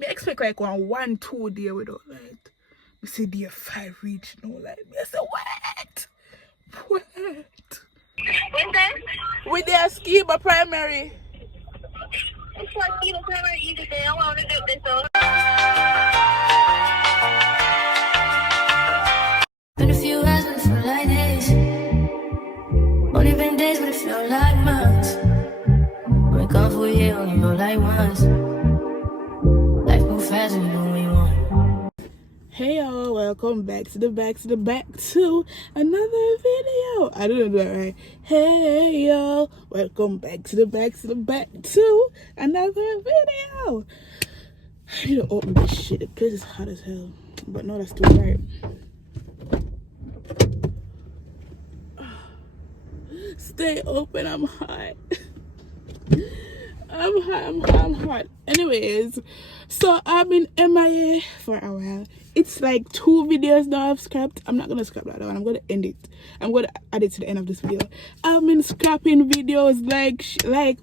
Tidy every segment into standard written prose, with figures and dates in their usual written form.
Me expect like 1-2 day without light. Me see day 5 reach no light. Me say what? What? What's that? With their schema primary. It's like even primary easy day. I want to do this though. Been a few hours, but it feel like days. Only been days, but it feel like months. When it comes for a year, only feel like once. Life move fast and you do what you want. Hey y'all, welcome back to another video. I didn't do that right. Hey y'all, welcome back to another video. I need to open this shit. The place is hot as hell. But no, that's too bright. Stay open, I'm hot. I'm hot. Anyways, so I've been MIA for a while. It's like 2 videos now I've scrapped. I'm not gonna scrap that one. I'm gonna end it. I'm gonna add it to the end of this video. I've been scrapping videos like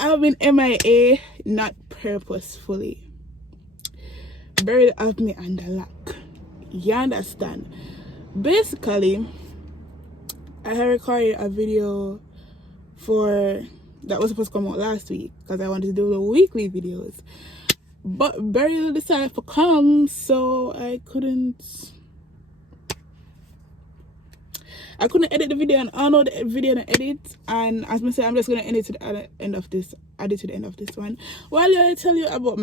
I've been MIA, not purposefully. Beryl have me under lock. You understand? Basically, I had recorded a video that was supposed to come out last week because I wanted to do the weekly videos, but Beryl decided to come, so I couldn't edit the video and download the video and edit. And as I said, I'm just gonna add it to the end of this one. While I tell you about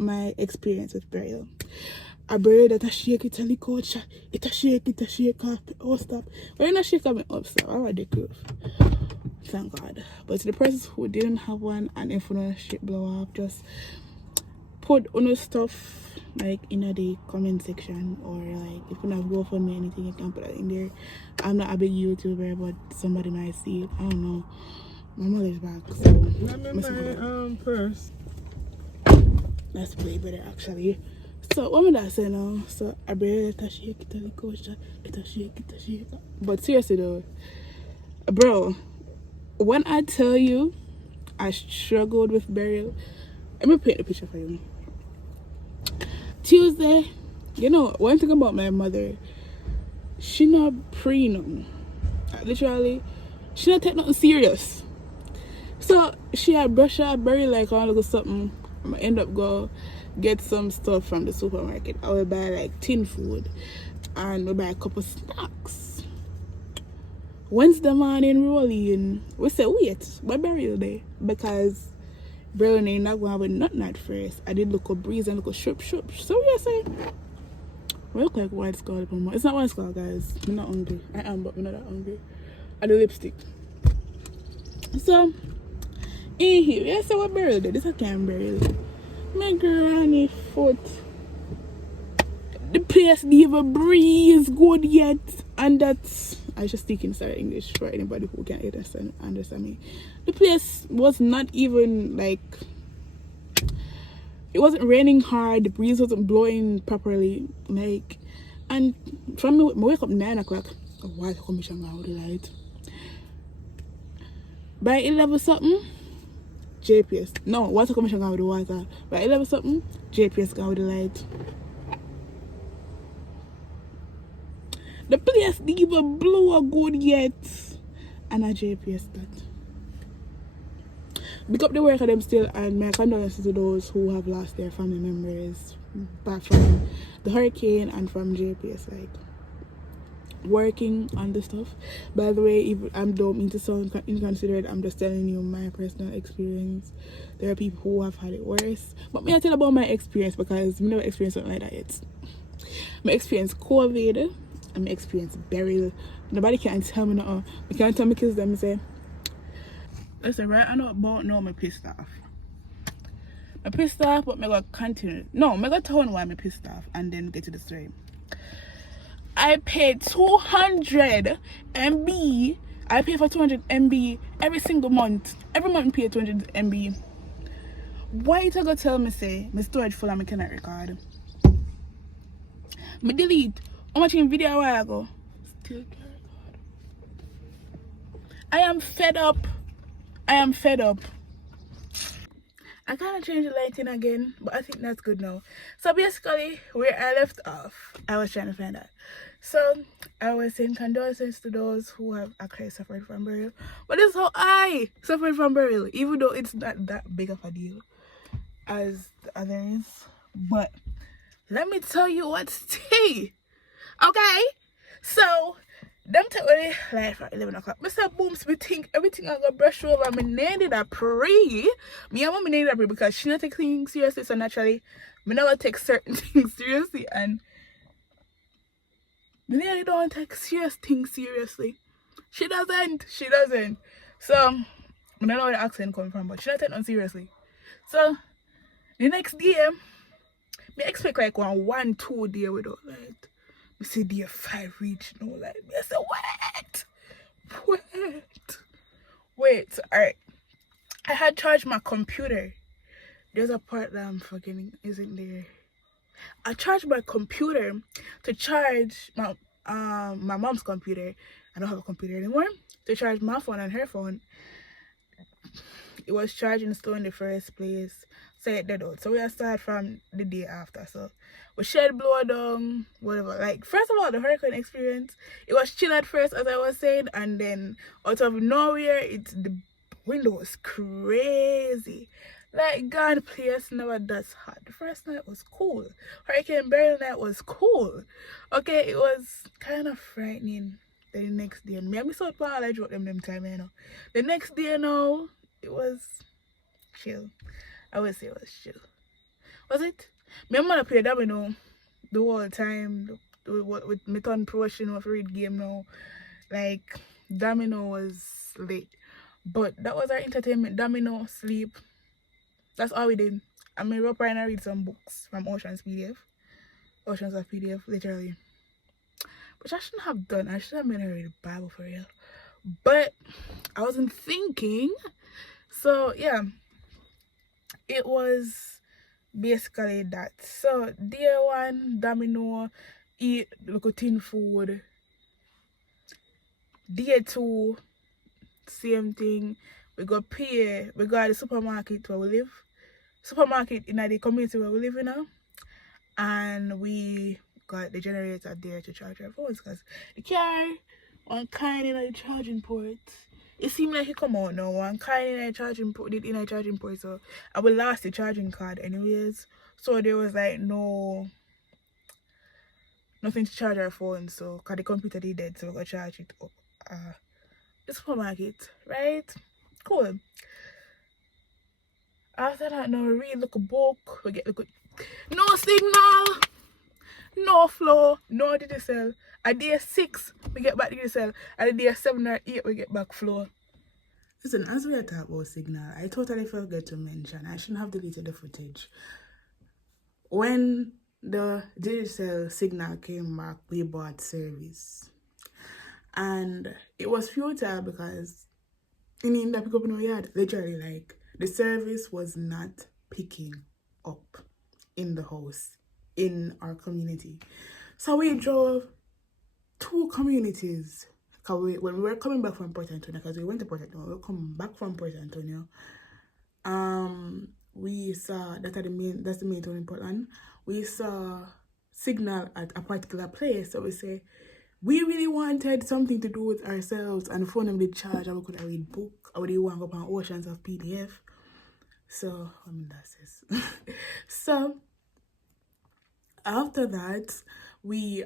my experience with Beryl. A bird that a shake it a lick out, it a shake off. Oh stop. When you shake me up, stop. I want the proof. Thank God. But to the persons who didn't have one and if you shit blow up, just put on stuff like in the comment section, or like if you have GoFundMe anything, you can put it in there. I'm not a big YouTuber, but somebody might see it. I don't know. My mother's back, so my purse. That's way better actually. So what am I saying now? So I barely shake it a coach, it a shake. But seriously though, bro, when I tell you I struggled with Beryl, let me paint the picture for you. Tuesday, you know, one thing about my mother, she not prenup. Literally, she not take nothing serious. So she had brush her Beryl like on little something. I'm gonna end up go get some stuff from the supermarket. I will buy like tin food and we buy a couple snacks. Wednesday morning rolling, we say wait, why Beryl there? Because Beryl ain't not going with nothing at first. I did look a breeze and look a shrub. So we say we look like white skull. It's not white skull, guys. I'm not hungry. I am, but I'm not that hungry. I do lipstick. So in here, yeah, so what Beryl did? This I can't Beryl. My granny foot. The place didn't even breeze good yet. And that's, I just speak inside English for anybody who can't understand me. The place was not even like, it wasn't raining hard, the breeze wasn't blowing properly. Like, and from me wake up 9 o'clock. Oh, why the commission out the light? By 11 something, JPS. No, water commission got with the water. By 11 something, JPS got with the light. The place didn't even blow a good yet. And a JPS that. Pick up the work of them still, and my condolences to those who have lost their family members back from the hurricane and from JPS, like working on the stuff. By the way, if I don't mean to sound inconsiderate, I'm just telling you my personal experience. There are people who have had it worse, but me I tell about my experience because we never experienced something like that yet. My experience COVID and my experience Beryl. Nobody can tell me nothing. You can't tell me kids them say, listen, right, I know about now I'm pissed off. I'm pissed off, but I'm gonna continue. No, I'm gonna tell you why I'm pissed off and then get to the story. I paid 200 MB. I pay for 200 MB every single month. Every month I pay 200 MB. Why you gonna tell me say my storage full and I cannot record? Me delete how much in video a while ago. Still can't record. I am fed up. I kind of changed the lighting again, but I think that's good now. So basically, where I left off, I was trying to find out. So I was saying condolences to those who have actually suffered from burial. But this is how I suffered from burial, even though it's not that big of a deal as the others. But let me tell you what's tea. Okay? So them take away life at 11 o'clock. Mr. Booms, we think everything I got brush over. Me needed a pre. Me and mom needed a pre because she not take things seriously. So naturally, me never take certain things seriously, and me nearly don't take serious things seriously. She doesn't. So I don't know where the accent come from, but she not take nothing seriously. So the next day, me expect like 1-2 day without light. We see day 5 reach no light. Me say wait. Alright. I had charged my computer. There's a part that I'm forgetting, isn't there? I charged my computer to charge my mom's computer. I don't have a computer anymore. To charge my phone and her phone. It was charging slow in the first place. So it did out. So we start from the day after. So we shed blow down, whatever. Like, first of all, the hurricane experience, it was chill at first, as I was saying, and then out of nowhere, the window was crazy. Like, God, place never does hot. The first night was cool. Hurricane Beryl night was cool. Okay, it was kind of frightening. Then the next day, me and my South Paul, I dropped them time, you know. The next day, no, it was chill. I would say it was chill. Was it? My mother played domino the whole time. With me turn pro, she know, for read game now. Like, domino was late. But that was our entertainment. Domino, sleep. That's all we did. I mean, we were trying to read some books from Oceans PDF. Oceans of PDF, literally. Which I shouldn't have done. I should have made her read the Bible for real. But I wasn't thinking. So, yeah. It was basically that. So day 1, domino, eat local tin food. Day 2, same thing. We got pay. We got the supermarket where we live. Supermarket in the community where we live in now. And we got the generator there to charge our phones because the car one kind in the charging port. It seemed like it come out now. One kind in a charging port, so I will lost the charging card anyways. So there was like nothing to charge our phone, so cause the computer did dead, so we gotta charge it up. The supermarket, right? Cool. After that, now we read look a book, we get no signal, no flow, no DSL. At day 6, we get back DSL. At day 7 or 8, we get back flow. Listen, as we are talking about signal, I totally forgot to mention, I shouldn't have deleted the footage. When the DSL signal came back, we bought service. And it was futile because in the pick up in our yard, literally, like, the service was not picking up in the house, in our community. So we drove 2 communities. When we were coming back from Port Antonio, because we went to Port Antonio, we were coming back from Port Antonio. We saw that's the main town in Portland. We saw signal at a particular place, so we say we really wanted something to do with ourselves, and the phone them did charge, and we could read book. I would want to go on Oceans of PDF. So that's this. So after that, we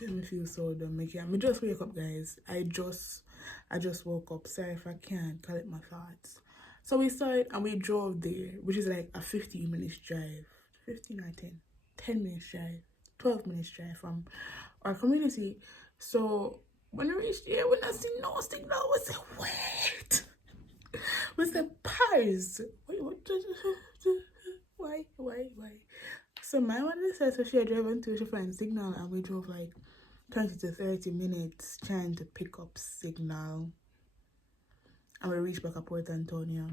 let me feel so dumb. Me just wake up, guys. I just woke up. Sorry if I can't collect my thoughts. So we started and we drove there, which is like a 15 minutes drive. 15 or 10 minutes drive. 12 minutes drive from our community. So when we reached there, we not see no signal. We said, wait. We said, pause. Wait, what? Why? So my mother said, so she had driven until she found signal, and we drove like 20 to 30 minutes trying to pick up signal. And we reached back at Port Antonio.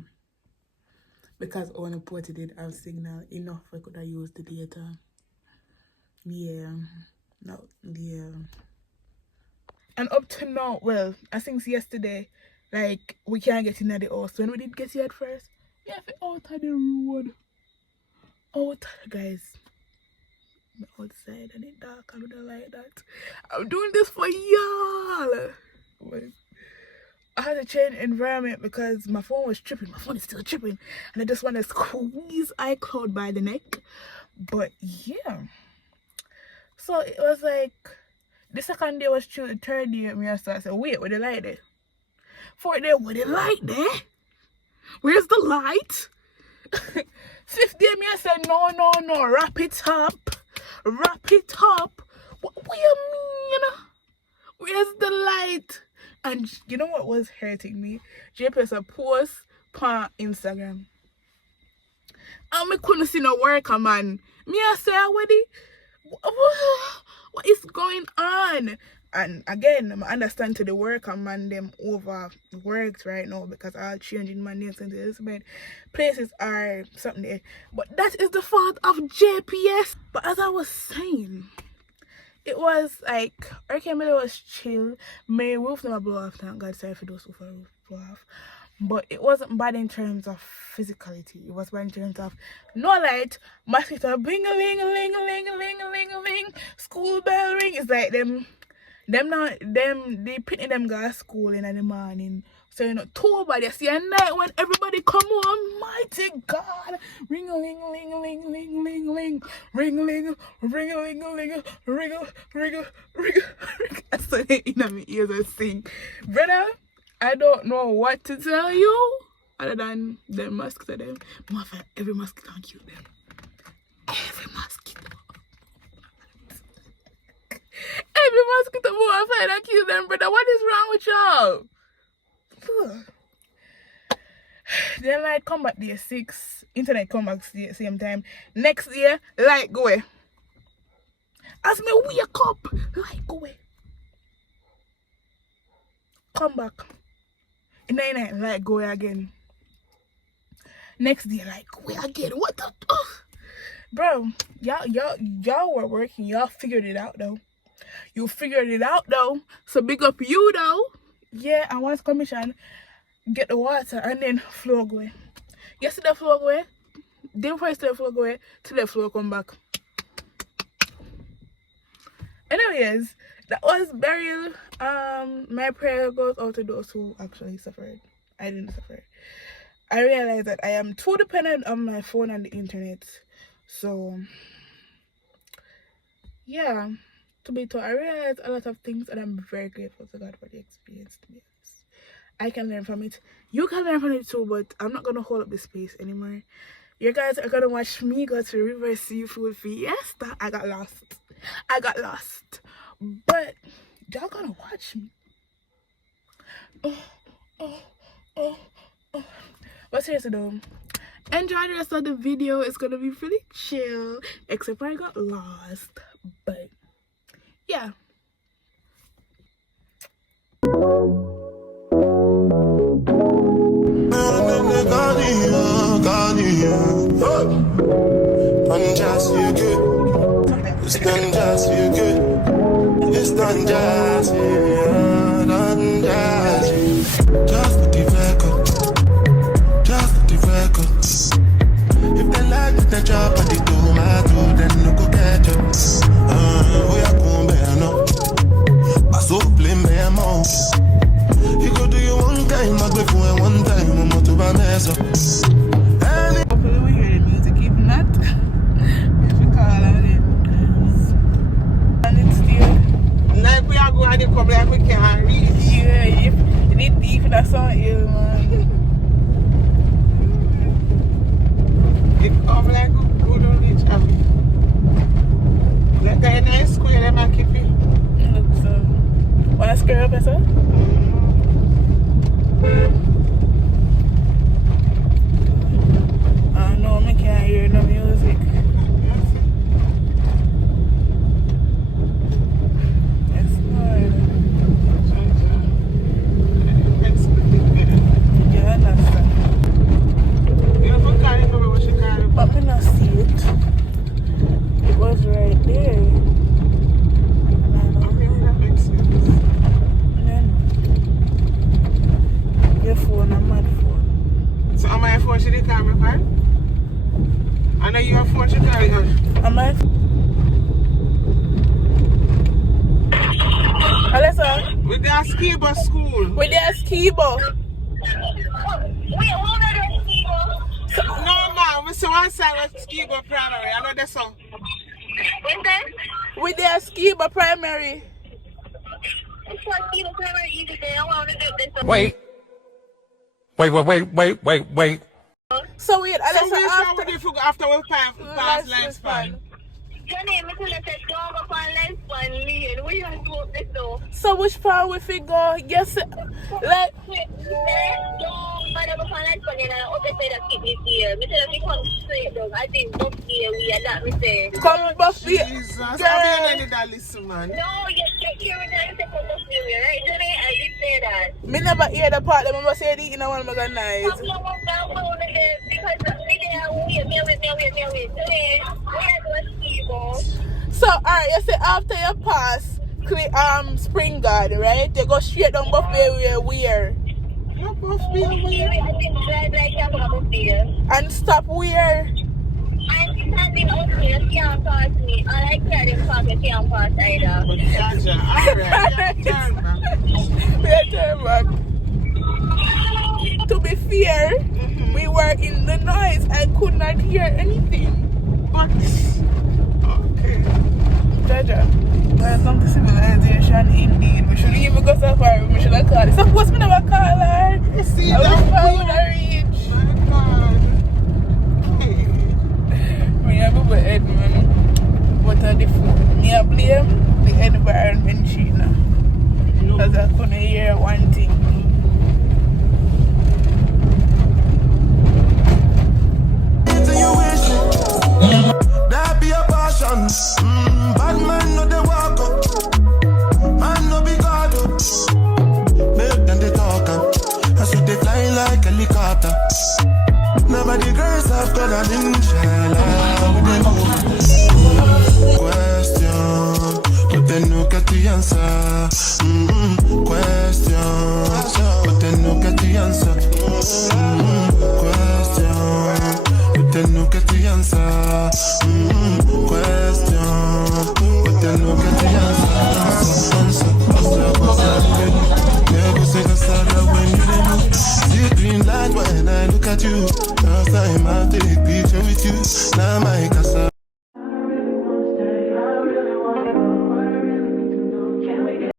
Because on the port did have signal enough, I could have used the data. Yeah. And up to now, well, I think yesterday, like we can't get in at the house. When we did get here at first, we have to out of the road. Out, guys. Outside and it's dark, I don't like that. I'm doing this for y'all. I had to change environment because my phone was tripping. My phone is still tripping, and I just want to squeeze iCloud by the neck. But yeah, so it was like the second day was true. The third day, me I started saying, "Wait, where the light there?" Fourth day, where the light there? Where's the light? Fifth day, me I said, "No, wrap it up. Wrap it up." What you mean? Where's the light? And you know what was hurting me? JPS a post on Instagram. And me couldn't see no worker, man. Me I say, what is going on? And again, I understand to the worker man them overworked right now because I'm changing my names into this bed. Places are something there. But that is the fault of JPS. But as I was saying, it was like, okay, Miller was chill. My roof never blow off, thank God, sorry for those who blow off. But it wasn't bad in terms of physicality. It was bad in terms of no light, mosquito, bing-a-ling-a-ling-a-ling-a-ling-a-ling, school bell ring. It's like they pitting them go to school in the morning. So you know, too bad. You see at night when everybody come home, mighty God, ring a ling a ling a ling a ling a ling a ling, ring a ling a ring a ling a ling a ring a ring a ring a. So they in my ears and sing, brother. I don't know what to tell you other than them mosquito them. More for every mosquito and kill them. Every mosquito. Every mosquito more find and kill them, brother. What is wrong with y'all? Then light come back day 6, internet come back same time. Next year, light go away. As me wake up, light go away. Come back. In 9 light go away again. Next day, light go away again. What the bro? Y'all were working. Y'all figured it out though. You figured it out though. So big up you though. Yeah, and once commission, get the water and then flow go away. Yesterday flow go away. Day before yesterday flow go away. Today flow come back. Anyways, that was Beryl. My prayer goes out to those who actually suffered. I didn't suffer. I realized that I am too dependent on my phone and the internet. So yeah, to be told, I realized a lot of things, and I'm very grateful to God for the experience, to be honest. I can learn from it. You can learn from it too, but I'm not gonna hold up the space anymore. You guys are gonna watch me go to River Seafood Fiesta. I got lost. But y'all gonna watch me. But seriously though, enjoy the rest of the video. It's gonna be pretty chill, except I got lost. But yeah. It's done just you good. It's done just you, done just you. Just for the record, just for the record. If they like the job and they do my do, then no go get it. We are going better now. I so blame me amount. You go do your one time, I go for one time, I'm not to buy mess up. Hopefully we hear the music, if not, we should call it. And it's still Like we are going to come like we can't reach. yeah, if it deep in that song, yeah, man. It come like we don't reach. Like a nice square, them are keeping. Look, so wanna scare up yourself? No, I can't hear no music. It's good. Yeah, I understand. You have to carry it over what you carry. But I not see it. It was right there. And I know. Okay, that makes sense. And then phone. So on my phone, she didn't call me, fine? I know your phone, she call you. Am I? Alyssa, With the ski bus school. with the ski bus. Wait, what are those people? No, ma, we see one side with ski bus primary. I know that's all. What's that? With the ski bus primary. It's like people never easy day. I want to do this. Wait. So wait, So Alyssa, we after... should go after we pass lifespan. Johnny, I'm going to say, don't go for lifespan lane. We have to up this though. So which part we figure? Yes, like... Don't go for lifespan and up the side of keep this here. Me tell you, come straight down. I think both here we are not mistake. Come Buffy. Jesus, I mean, any that listen, man. No, you check here and I say come both here, right? Johnny, I did say that. Me never hear the part. Remember say the in a one mega nice. Come along down phone again because me there, wait. Johnny, we are going to see you. So alright, you say after you pass Spring Garden, right? You go straight down Buffy where? No, both be I think drive like you have to be here. And stop where? I'm standing out here, you can't pass me. I like carrying park, you can't pass either. But Jaja, alright, turn back. We are turn back. To be fair, we were in the noise. I could not hear anything. But, okay. Jaja, welcome to civilization indeed. We should even go so far. We should have called it. Suppose we never call her. You see I wish that? I would have reached. My God. Hey. Me have a head, man. But the me I blame the environment, Sheena. Because I couldn't hear one thing. That be a passion. Bad man no they walk up. Man no be God up. Make them they talk up. I saw they fly like a helicopter. Nobody girls have got an inshallah. Question, but they no get the answer.